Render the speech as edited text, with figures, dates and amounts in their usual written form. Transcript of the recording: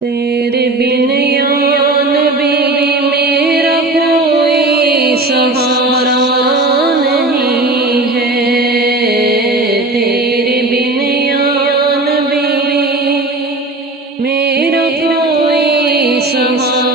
تیرے بن یا نبی میرا کوئی سہارا نہیں ہے، تیرے بن یا نبی میرا کوئی سہارا